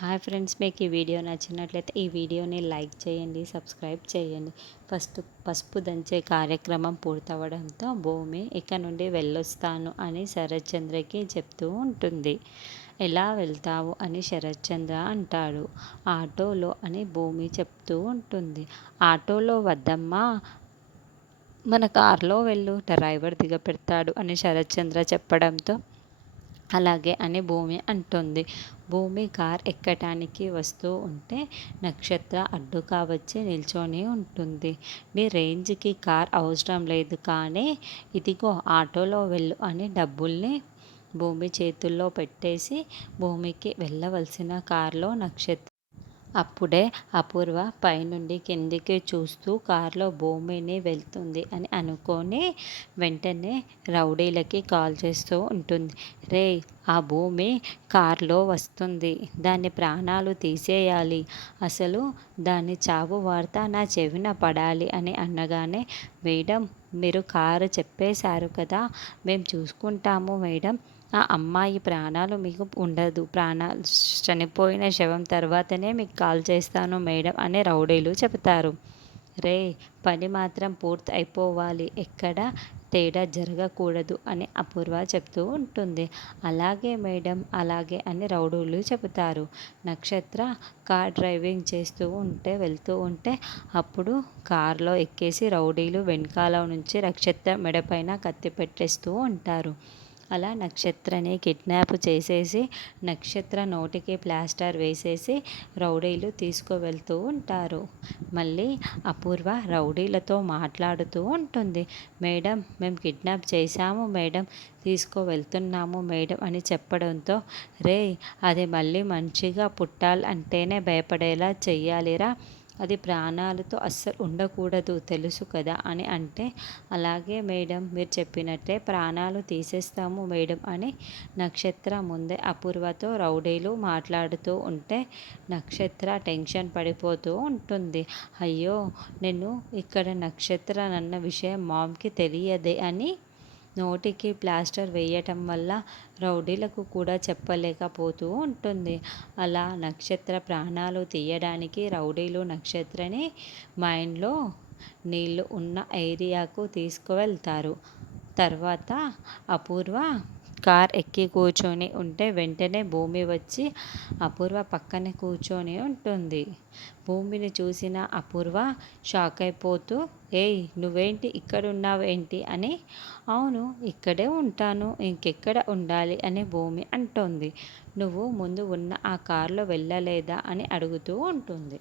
Hi friends, మీకు ఈ video నచ్చినట్లయితే ఈ వీడియోని లైక్ చేయండి, సబ్స్క్రైబ్ చేయండి. ఫస్ట్ పసుపు దంచే కార్యక్రమం పూర్తవడంతో భూమి ఇక నుండి వెళ్ళొస్తాను అని శరత్చంద్రకి చెప్తూ ఉంటుంది. ఎలా వెళ్తావు అని శరత్చంద్ర అంటాడు. ఆటోలో అని భూమి చెప్తూ ఉంటుంది. ఆటోలో వద్దమ్మా, మన కారులో వెళ్ళు, డ్రైవర్ దిగపెడతాడు అని శరత్చంద్ర చెప్పడంతో అలాగే అని భూమి అంటుంది. భూమి కార్ ఎక్కటానికి వస్తూ ఉంటే నక్షత్ర అడ్డుగా వచ్చి నిల్చొని ఉంటుంది. నీ రేంజ్కి కార్ అవసరం లేదు, కానీ ఇదిగో ఆటోలో వెళ్ళు అని డబ్బుల్ని భూమి చేతుల్లో పెట్టేసి భూమికి వెళ్ళవలసిన కారులో నక్షత్ర అప్పుడే అపూర్వ పైనుండి కిందికి చూస్తూ కారులో భూమిని వెళ్తుంది అని అనుకొని వెంటనే రౌడీలకి కాల్ చేస్తూ ఉంటుంది. రే, ఆ భూమి కారులో వస్తుంది, దాని ప్రాణాలు తీసేయాలి, అసలు దాని చావు వార్త నా చెవిన పడాలి అని అనగానే, మేడం మీరు కారు చెప్పేశారు కదా, మేము చూసుకుంటాము మేడం, ఆ అమ్మాయి ప్రాణాలు మీకు ఉండదు, ప్రాణాలు చనిపోయిన శవం తర్వాతనే మీకు కాల్ చేస్తాను మేడం అని రౌడీలు చెబుతారు. రే, పని మాత్రం పూర్తి అయిపోవాలి, ఎక్కడ తేడా జరగకూడదు అని అపూర్వ చెప్తూ ఉంటుంది. అలాగే మేడం, అలాగే అని రౌడీలు చెబుతారు. నక్షత్ర కార్ డ్రైవింగ్ చేస్తూ వెళ్తూ ఉంటే అప్పుడు కారులో ఎక్కేసి రౌడీలు వెనకాల నుంచి నక్షత్ర మెడపైన కత్తి పెట్టేస్తూ ఉంటారు. అలా నక్షత్రని కిడ్నాప్ చేసేసి నక్షత్ర నోటికి ప్లాస్టర్ వేసేసి రౌడీలు తీసుకువెళ్తూ ఉంటారు. మళ్ళీ అపూర్వ రౌడీలతో మాట్లాడుతూ ఉంటుంది. మేడం, మేము కిడ్నాప్ చేశాము మేడం, తీసుకువెళ్తున్నాము మేడం అని చెప్పడంతో, రే, అది మళ్ళీ మంచిగా పుట్టాలంటేనే భయపడేలా చెయ్యాలిరా, అది ప్రాణాలతో అస్సలు ఉండకూడదు, తెలుసు కదా అని అంటే, అలాగే మేడం, మీరు చెప్పినట్టే ప్రాణాలు తీసేస్తాము మేడం అని నక్షత్ర ముందే అపూర్వతో రౌడీలు మాట్లాడుతూ ఉంటే నక్షత్ర టెన్షన్ పడిపోతూ ఉంటుంది. అయ్యో, నేను ఇక్కడ నక్షత్ర అన్న విషయం మామ్కి తెలియదే అని నోటికి ప్లాస్టర్ వేయటం వల్ల రౌడీలకు కూడా చెప్పలేకపోతూ ఉంటుంది. అలా నక్షత్ర ప్రాణాలు తీయడానికి రౌడీలు నక్షత్రని మైండ్లో నీళ్ళు ఉన్న ఏరియాకు తీసుకువెళ్తారు. తర్వాత అపూర్వ కార్ ఎక్కి కూర్చొని ఉంటే వెంటనే భూమి వచ్చి అపూర్వ పక్కనే కూర్చొని ఉంటుంది. భూమిని చూసిన అపూర్వ షాక్ అయిపోతూ, ఏయ్, నువ్వేంటి ఇక్కడ ఉన్నావేంటి అని, అవును ఇక్కడే ఉంటాను, ఇంకెక్కడ ఉండాలి అని భూమి అంటోంది. నువ్వు ముందు ఉన్న ఆ కారులో వెళ్ళలేదా అని అడుగుతూ ఉంటుంది.